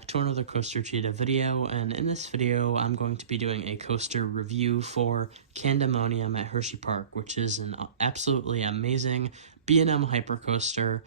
back to another Coaster Cheetah video, and in this video I'm going to be doing a coaster review for Candymonium at Hershey Park, which is an absolutely amazing B&M hypercoaster,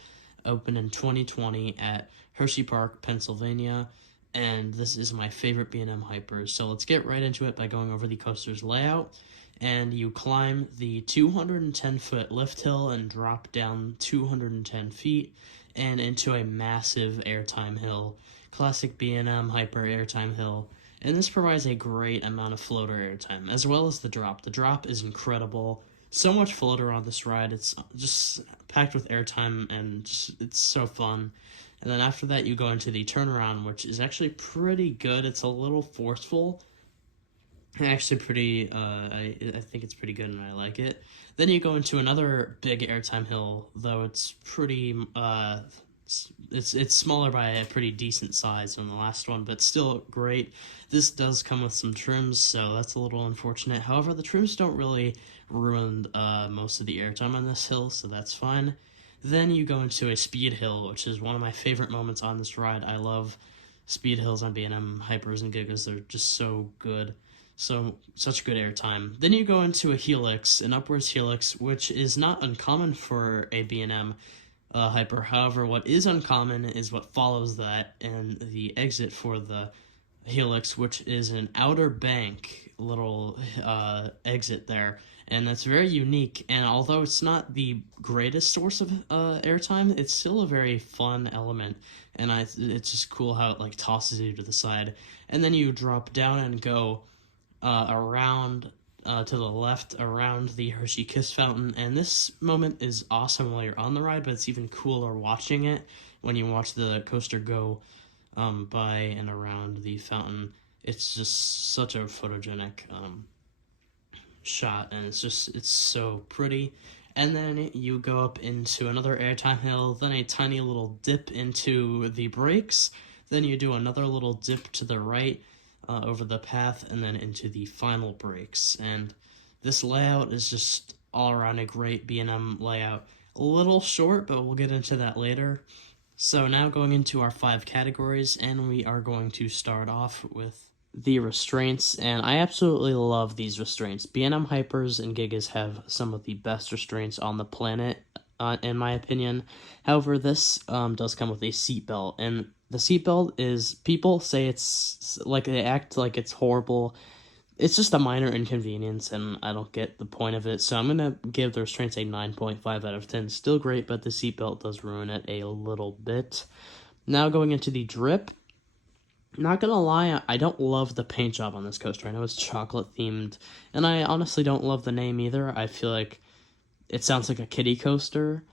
opened in 2020 at Hershey Park, Pennsylvania, and this is my favorite B&M hyper. So let's get right into it by going over the coaster's layout. And you climb the 210-foot lift hill and drop down 210 feet and into a massive airtime hill, classic B&M hyper airtime hill, and this provides a great amount of floater airtime, as well as the drop. The drop is incredible. So much floater on this ride. It's just packed with airtime, and it's so fun. And then after that, you go into the turnaround, which is actually pretty good. It's a little forceful. Actually pretty, I think it's pretty good and I like it. Then you go into another big airtime hill, though it's pretty, it's smaller by a pretty decent size than the last one, but still great. This does come with some trims, so that's a little unfortunate. However, the trims don't really ruin most of the airtime on this hill, so that's fine. Then you go into a speed hill, which is one of my favorite moments on this ride. I love speed hills on B&M Hypers and Gigas. They're just so good. Such good airtime. Then you go into a Helix, an upwards Helix, which is not uncommon for a B&M hyper. However, what is uncommon is what follows that and the exit for the Helix, which is an outer bank little exit there, and that's very unique. And although it's not the greatest source of airtime, it's still a very fun element, and it's just cool how it like tosses you to the side, and then you drop down and go around to the left around the Hershey Kiss Fountain, and this moment is awesome while you're on the ride, but it's even cooler watching it when you watch the coaster go by and around the fountain. It's just such a photogenic shot, and it's so pretty. And then you go up into another airtime hill, then a tiny little dip into the brakes, then you do another little dip to the right over the path, and then into the final brakes. And this layout is just all around a great B&M layout. A little short, but we'll get into that later. So now going into our 5 categories, and we are going to start off with the restraints, and I absolutely love these restraints. B&M Hypers and Gigas have some of the best restraints on the planet, in my opinion. However, this does come with a seatbelt, and the seatbelt is, people say it's like, they act like it's horrible. It's just a minor inconvenience, and I don't get the point of it, so I'm gonna give the restraints a 9.5 out of 10. Still great, but the seatbelt does ruin it a little bit. Now going into the drip, not gonna lie, I don't love the paint job on this coaster. I know it's chocolate themed, and I honestly don't love the name either. I feel like it sounds like a kiddie coaster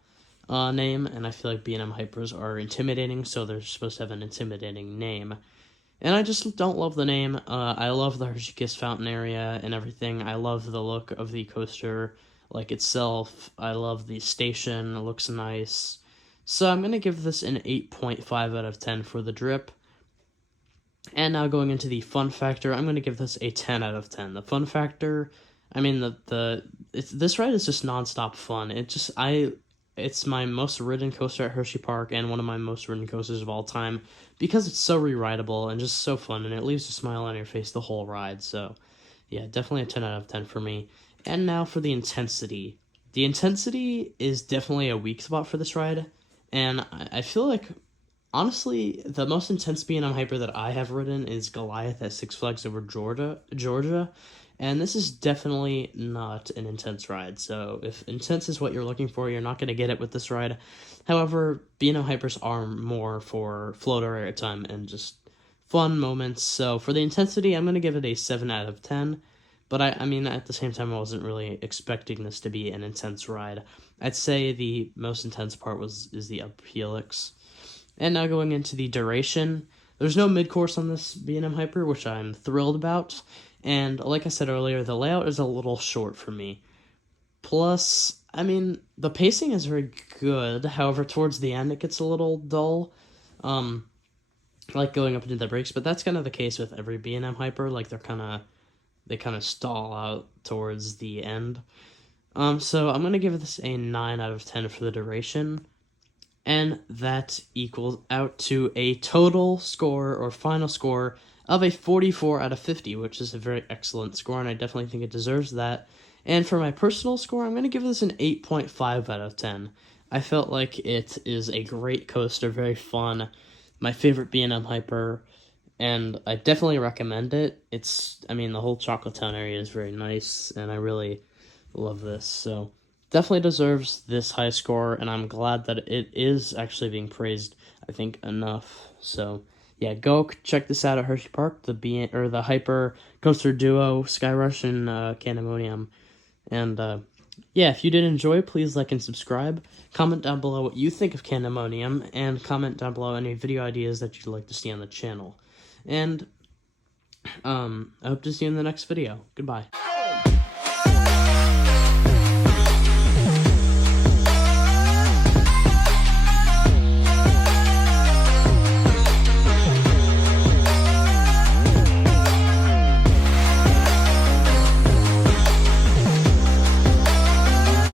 name, and I feel like B&M Hypers are intimidating, so they're supposed to have an intimidating name. And I just don't love the name. I love the Hershey Kiss Fountain area and everything. I love the look of the coaster, like itself. I love the station. It looks nice. So I'm going to give this an 8.5 out of 10 for the drip. And now going into the fun factor, I'm going to give this a 10 out of 10. The fun factor, I mean, this ride is just nonstop fun. It's my most ridden coaster at Hershey Park, and one of my most ridden coasters of all time, because it's so re-rideable and just so fun, and it leaves a smile on your face the whole ride. So yeah, definitely a 10 out of 10 for me. And now for the intensity. The intensity is definitely a weak spot for this ride, and I feel like, honestly, the most intense B&M hyper that I have ridden is Goliath at Six Flags Over Georgia, and this is definitely not an intense ride. So if intense is what you're looking for, you're not going to get it with this ride. However, B&M hypers are more for floater airtime and just fun moments. So for the intensity, I'm going to give it a 7 out of 10. But I mean, at the same time, I wasn't really expecting this to be an intense ride. I'd say the most intense part is the up Helix. And now going into the duration, there's no mid-course on this B&M hyper, which I'm thrilled about. And like I said earlier, the layout is a little short for me. Plus, I mean, the pacing is very good. However, towards the end, it gets a little dull. Like going up into the brakes, but that's kind of the case with every B&M hyper. Like they kind of stall out towards the end. So I'm gonna give this a 9 out of 10 for the duration. and that equals out to a total score or final score of a 44 out of 50, which is a very excellent score, and I definitely think it deserves that. And for my personal score, I'm going to give this an 8.5 out of 10. I felt like it is a great coaster, very fun, my favorite B&M Hyper, and I definitely recommend it. The whole Chocolate Town area is very nice, and I really love this, so definitely deserves this high score, and I'm glad that it is actually being praised, I think, enough. So yeah, go check this out at Hershey Park, the Hyper Coaster Duo, Skyrush, and Candymonium. And yeah, if you did enjoy, please like and subscribe. Comment down below what you think of Candymonium, and comment down below any video ideas that you'd like to see on the channel. And I hope to see you in the next video. Goodbye.